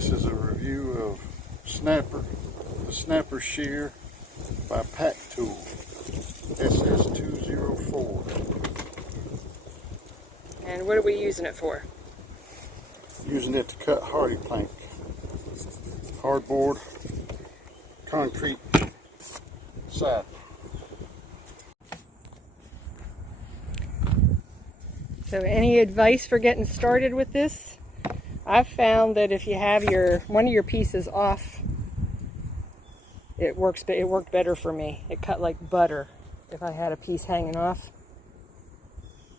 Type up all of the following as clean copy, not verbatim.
This is a review of the Snapper Shear by Pactool, SS204. And what are we using it for? Using it to cut hardy plank, hardboard, concrete side. So any advice for getting started with this? I've found that if you have one of your pieces off, it worked better for me. It cut like butter if I had a piece hanging off.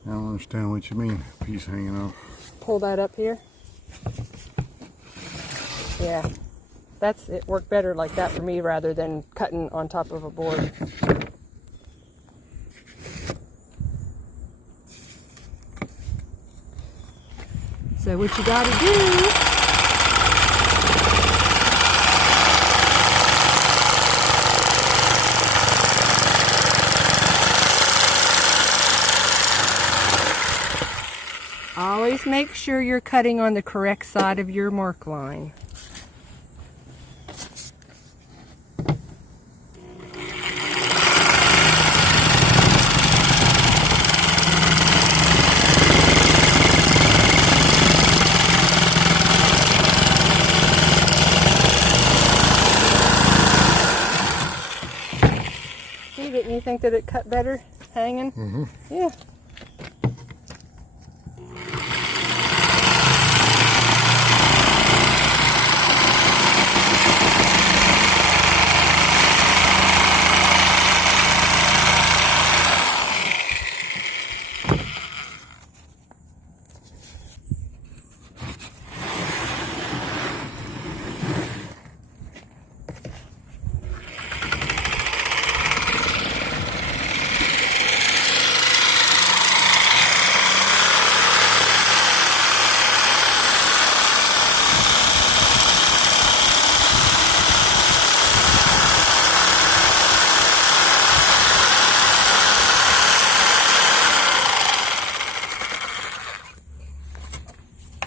I don't understand what you mean, piece hanging off. Pull that up here. Yeah, it worked better like that for me rather than cutting on top of a board. So what you gotta do, always make sure you're cutting on the correct side of your mark line. Didn't you think that it cut better hanging? Mm-hmm. Yeah.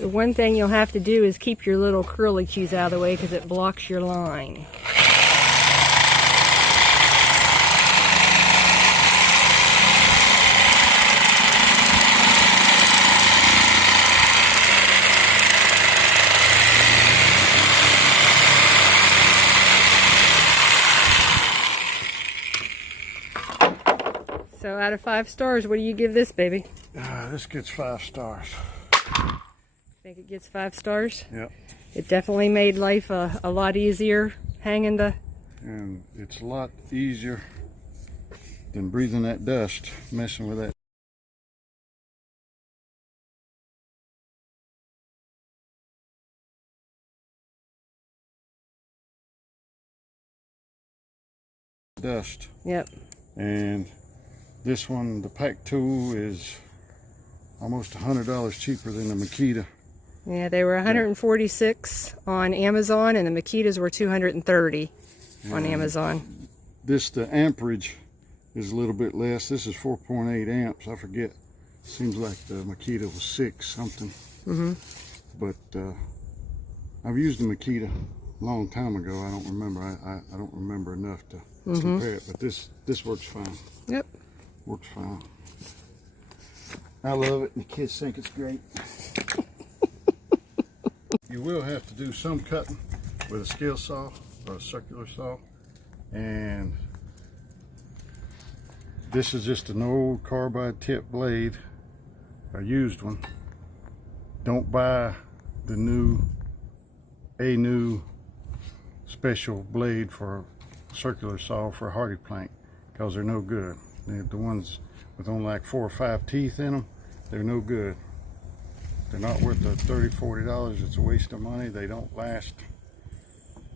The one thing you'll have to do is keep your little curly cues out of the way because it blocks your line. So out of 5 stars, what do you give this baby? This gets 5 stars. Think it gets 5 stars? Yep. It definitely made life a lot easier hanging the... And it's a lot easier than breathing that dust, messing with that dust. Yep. And this one, the Pactool, is almost $100 cheaper than the Makita. Yeah, they were $146 on Amazon, and the Makitas were $230 on Amazon. The amperage is a little bit less. This is 4.8 amps. I forget. Seems like the Makita was 6 something. Mm-hmm. But I've used the Makita a long time ago. I don't remember. I don't remember enough to compare it. But this works fine. Yep. Works fine. I love it, and the kids think it's great. You will have to do some cutting with a skill saw or a circular saw, and this is just an old carbide tip blade, a used one. Don't buy the new special blade for a circular saw for a hardy plank, because they're no good. The ones with only like 4 or 5 teeth in them, they're no good. They're not worth the $30, $40. It's a waste of money. They don't last.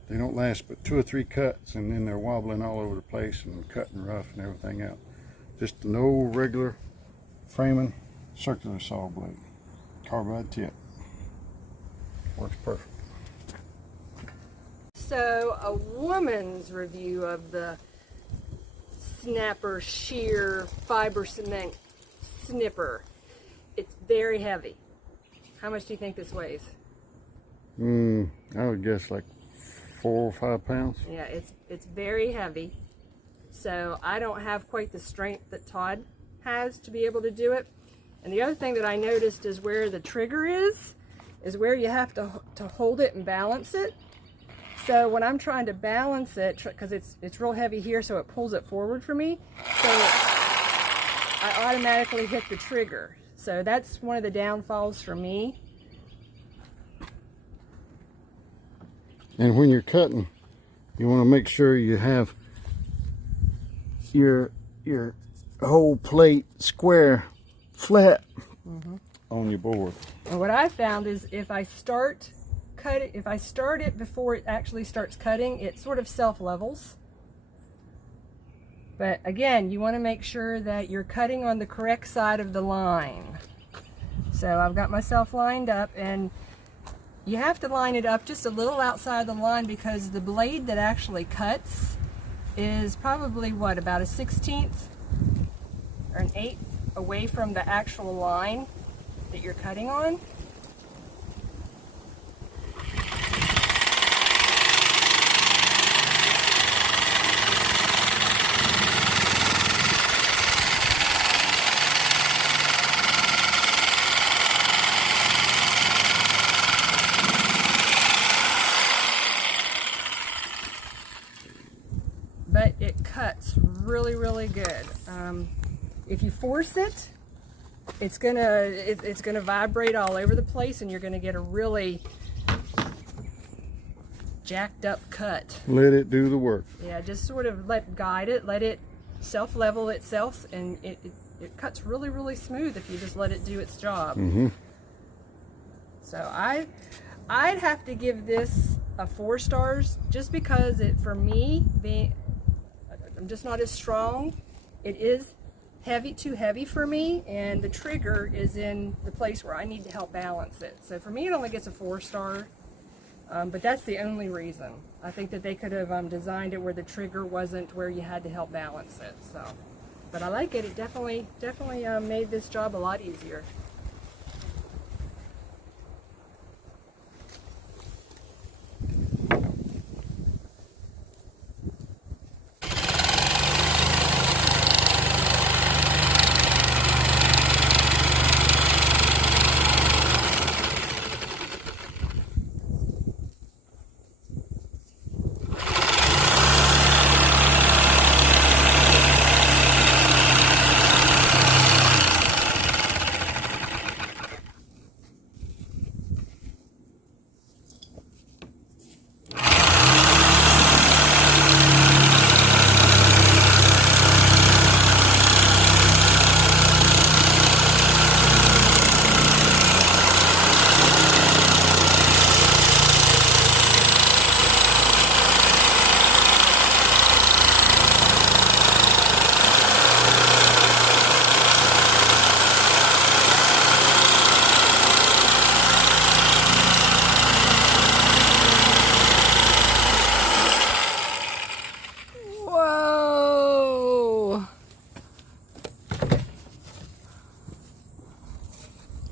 They don't last but 2 or 3 cuts, and then they're wobbling all over the place and cutting rough and everything out. Just an old regular framing circular saw blade, carbide tip. Works perfect. So a woman's review of the Snapper Shear fiber cement snipper. It's very heavy. How much do you think this weighs? I would guess like 4 or 5 pounds. Yeah, it's very heavy. So I don't have quite the strength that Todd has to be able to do it. And the other thing that I noticed is where the trigger is where you have to hold it and balance it. So when I'm trying to balance it, because it's real heavy here, so it pulls it forward for me, so I automatically hit the trigger. So that's one of the downfalls for me. And when you're cutting, you want to make sure you have your whole plate square, flat on your board. And what I found is if I start it before it actually starts cutting, it sort of self-levels. But again, you want to make sure that you're cutting on the correct side of the line. So I've got myself lined up, and you have to line it up just a little outside the line because the blade that actually cuts is probably what, about a 1/16 or an 1/8 away from the actual line that you're cutting on. But it cuts really, really good. If you force it, it's gonna vibrate all over the place, and you're gonna get a really jacked up cut. Let it do the work. Yeah, just sort of guide it, let it self-level itself, and it cuts really, really smooth if you just let it do its job. So I'd have to give this a 4 stars just because for me, I'm just not as strong. It is too heavy for me, and the trigger is in the place where I need to help balance it. So for me, it only gets a 4 star, but that's the only reason. I think that they could have designed it where the trigger wasn't where you had to help balance it. So, but I like it. It definitely made this job a lot easier.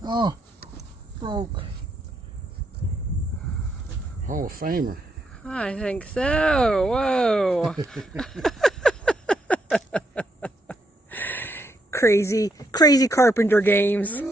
Oh, broke. Hall of Famer. I think so. Whoa. Crazy carpenter games.